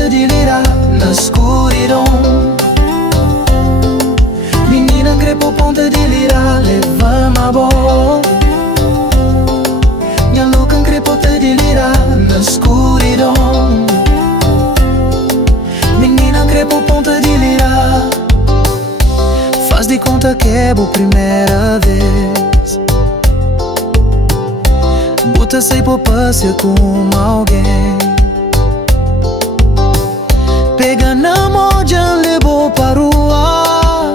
ponta de lira na escuridão. Menina crepo ponta de lira, leva-me a bola. Minha louca crepo ponta de lira na escuridão. Menina crepo ponta de lira. Faz de conta que é a primeira vez. Bota-se por passear com alguém. Pega na mão, já levou para rua.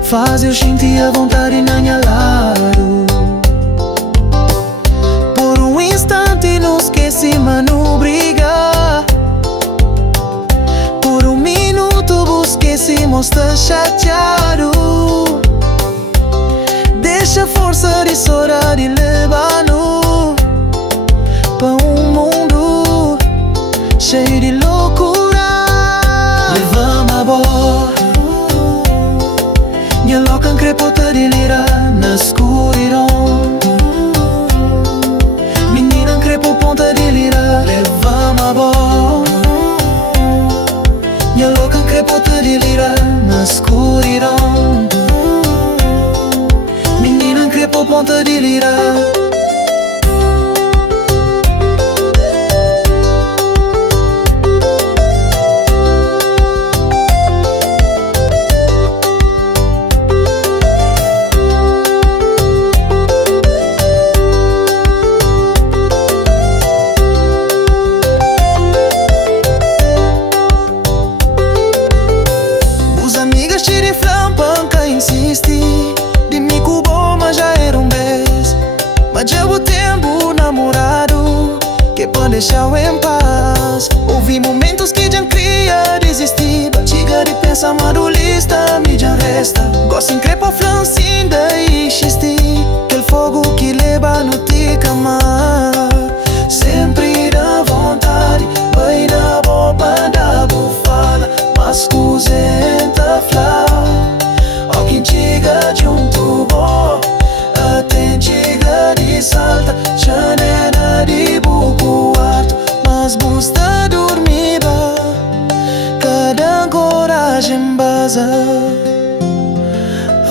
Faz eu sentir a vontade na minha lado. Por um instante não esqueci, mas não briga. Por um minuto busquei se mostrar chateado. Deixa a força de chorar e levar-no pra um mundo cheio de loucura. Leva-me a bola. Minha louca crepota de lira na escuridão. Menina crepo ponta de lira, leva-me a bola. Minha louca crepota de lira na escuridão. Menina crepo ponta de lira. Mas já o tempo namorado que pode deixar em paz. Houve momentos que já queria desistir. Batiga de pensa madulista, me já resta. Gosto em crepa flancinda e xisti. Aquele fogo que leva no te camar. Sempre dá vontade, vai na boba da bufala. Mas cozenta flá. Alguém chega de um tubo. Até chega de salta, janela de buco alto. Mas busta dormida, cada coragem baza.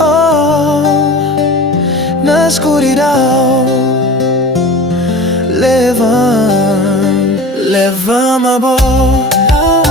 Oh, na escuridão, leva-me a bola.